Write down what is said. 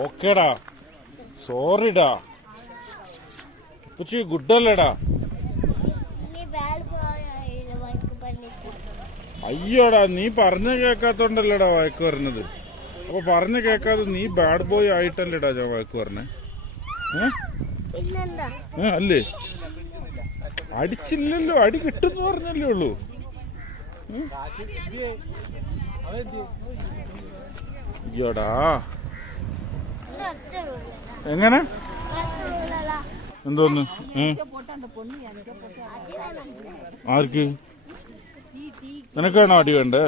ഓക്കേടാ, സോറിടാ. പക്ഷേ ഗുഡല്ലേടാ. അയ്യോടാ, നീ പറഞ്ഞ കേക്കാത്തോണ്ടല്ലേടാ വഴക്ക് പറഞ്ഞത്. അപ്പൊ പറഞ്ഞ കേക്കാതെ നീ ബാഡ് ബോയ് ആയിട്ടല്ലേടാ ഞാൻ വഴക്ക് പറഞ്ഞേ? അല്ലേ? അടിച്ചില്ലല്ലോ, അടി കിട്ടുമെന്ന് പറഞ്ഞല്ലേ ഉള്ളൂ. അയ്യോടാ, എങ്ങനെ എന്തോന്ന്? ആർക്ക്? നിനക്കാണോ അടി വേണ്ടേ?